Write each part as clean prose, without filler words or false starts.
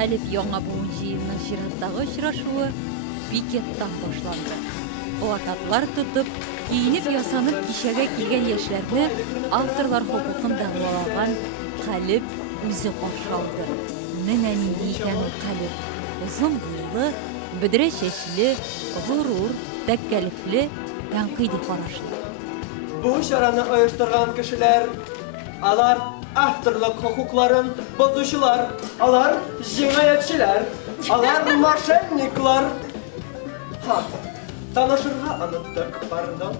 Халеп яңа буын җыенының чираттагы очрашуы пикеттан башланды. Плакатлар тотып, киенеп ясанып кичәгә килгән яшьләрне авторлар хокукын дәгъвалаган Халеп үзе каршы алды. Менә нинди икән ул Халеп. Узын буйлы, бөдрә чәчле, горур, тәкәлифле, тәнкыйди карашлы. Бу чараны оештырган кешеләр, алар авторлык хокукларын бозучылар, алар җинаятьчеләр, алар мошенниклар. Танышырга оныттык, пардон.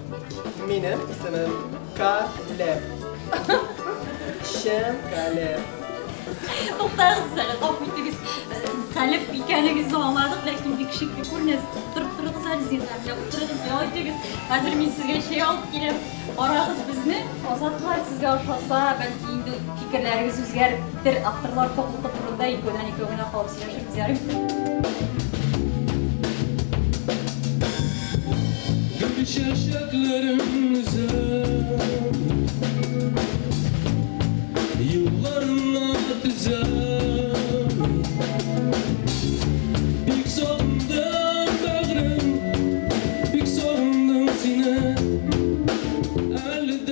Минем исемем Халеп. Шем Халеп. Toxtağızlar, qapıydınız. Халеп икәнегезне аңладык, ләкин бик шикле күренәсез. Торыгыз әле зинданда, утырыгыз, яйтыгыз. Хәзер мин сезгә чәй алып киләм. Арагыз безне, азатлар сезгә ошаса, бәлки инде фикерләрегез үзгәртер, авторлар хокукы турында икәүдән-икәү генә калып сөйләшеп ярый.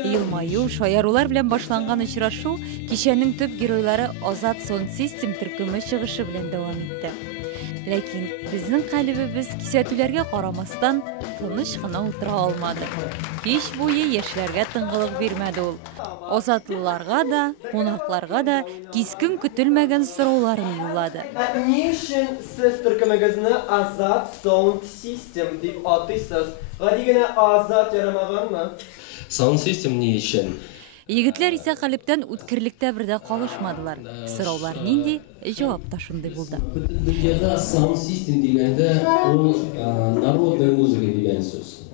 Елмаю, шаярулар белән башланган очрашу кичәнең төп геройлары Азат Sound System төркеме чыгышы белән дәвам итте. Ләкин безнең калебебез кисәтүләргә карамастан тыныч кына утыра алмады. Кич буе яшьләргә тынгылык бирмәде ул. Азатлыларга да, кунакларга да кискен көтелмәгән сорауларын юллады. Ни өчен сез төркемегезне Азат Sound System дип атыйсыз? Гади генә Азат ярамаганмы? Sound System ни өчен? Егетләр исә Халептән үткерлектә бердә калышмадылар. Сораулар нинди, җавап та шундый булды. Дөньяда Sound System дигәндә ул народная музыка дигән сүз.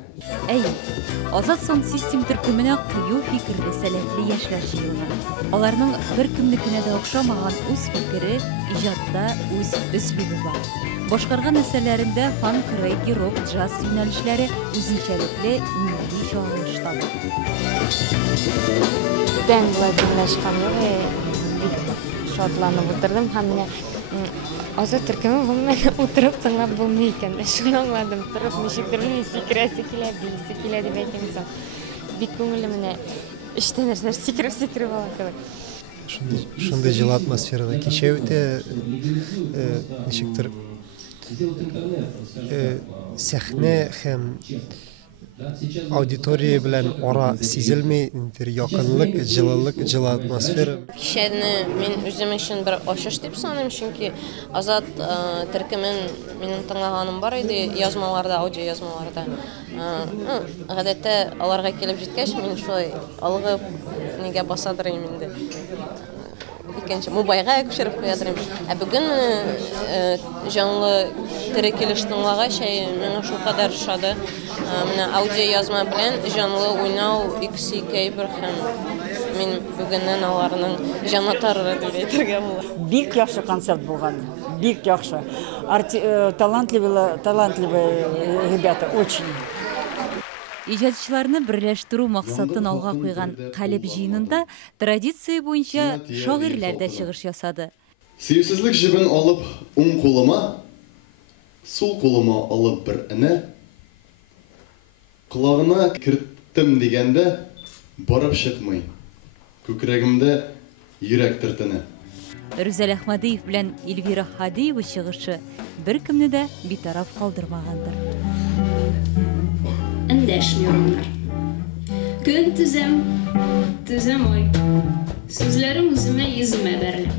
Әйе, Азат Sound System төркеменә кыю фикерле сәләтле яшьләр җыелган. Аларның беркемнекенә дә охшамаган үз фикере, иҗатта үз өслубы бар. Башкарган әсәрләрендә фанк, регги, рок, джаз юнәлешләре үзенчәлекле милли чагылыш таба. Ben dinləşkəndə şadlanıb oturdum. Həminə Azat Türkümü bunu mən oturub tınlab bulmuyor ikən. Şunu anladım. Тұрып нешіктір секірәсі келеді деп айтам сон. Бик көңіліміне іште нәрселер секіріп алады. Шундай жылы атмосферада кеше өте нешіктір сәхне һәм аудитория белән ара сизелми, якынлык, җылылык, җылы атмосфера. Кичәне мин үзем өчен бер ачыш дип саныйм, чөнки Азат төркемен минем тыңлаганым бар иде, язмаларда, аудио язмаларда. Гадәттә аларга килеп җиткәч, мин шулай алгып нигә басадыр инде. Икенче мобайга күчереп куядырым. Бүген җанлы тере килеш тыңлагач, миңа шулкадәр ошады. Менә аудио язма белән җанлы уйнау икесе бер һәм мин бүгеннән аларның җанатары дип әйтергә була. Бик яхшы концерт булган. Бик яхшы. Талантливые ребята очень. Иҗатчыларны берләштерү максатын алга куйган Халеп җыенында традиция буенча шагыйрьләр дә чыгыш ясады. Сөйсезлек җибен алып уң кулыма, сул кулыма алып бер энә, колагына керттем дигәндә барып чыкмый. Күкрәгемдә йөрәк тиртене. Рүзәл Әхмәдиев белән Эльвира Хадиева чыгышы беркемне дә битараф калдырмагандыр. Эндәшмиyorlar. Көн түзем ой. Сүзләрем үземә йөземә бәрелә.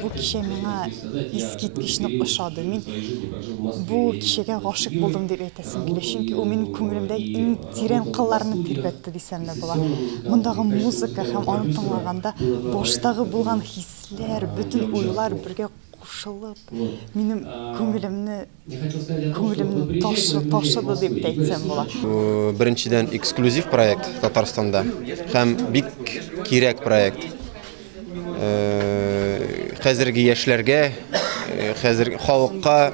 Бу кичә миңа искиткечне ошады. Мин бу кичәгә гашык булдым дип әйтәсем килә, чөнки ул минем күңелемдә иң тирән кылларны тирбәтте дисәм дә була. Мондагы музыка һәм аны тыңлаганда баштагы булган хисләр, бүтән уйлар бергә кушылып, минем күңелемне ташыды дип әйтсәм була. Беренчедән эксклюзив проект Татарстанда һәм бик кирәк проект. Хәзерге яшьләргә, хәзерге халыкка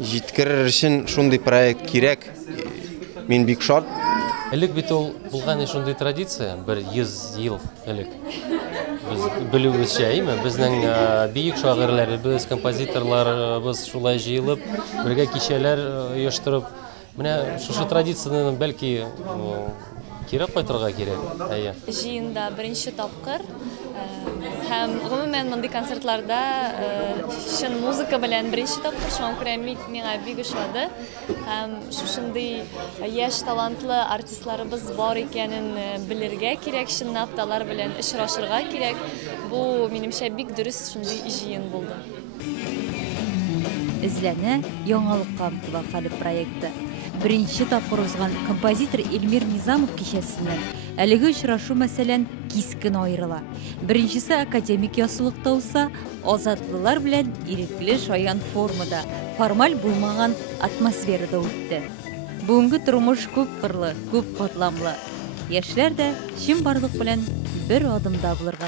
җиткерер өчен шундый проект кирәк. Мин бик шат. Элек бит ул булган шундый традиция, 100 ел элек. Biz bilübüzçe, bizning büyük şagirlerimiz, kompozitorlarımız şulay jıyılıp, birge kişiler uyuşturup, mine şu tradisiyani belki kirap qaytarga kerak. Жиында birinchi topqir ham umuman bunday konsertlarda shin muzika bilan birinchi topqir shon ko'ramik menga big yoshadi ham shunday yosh talantli artistlarimiz bor ekanini bilirga kerak shin naftalar bilan ishrashirga kerak bu menimcha big durust shunday jiyın bo'ldi. Izlana яңалыкка омтыла Халип проекты. Birinchi тапкыр узган композитор Эльмир Низамов кичәсеннән әлеге очрашу мәсәлән кискен аерыла. Беренчесе академик ясылыкта улса, азатлылар белән ирекле шаян формада, формаль булмаган атмосферада үтте. Бүгенге тормыш күп кырлы, күп катламлы. Яшьләр дә чын барлык белән бер адымда булырга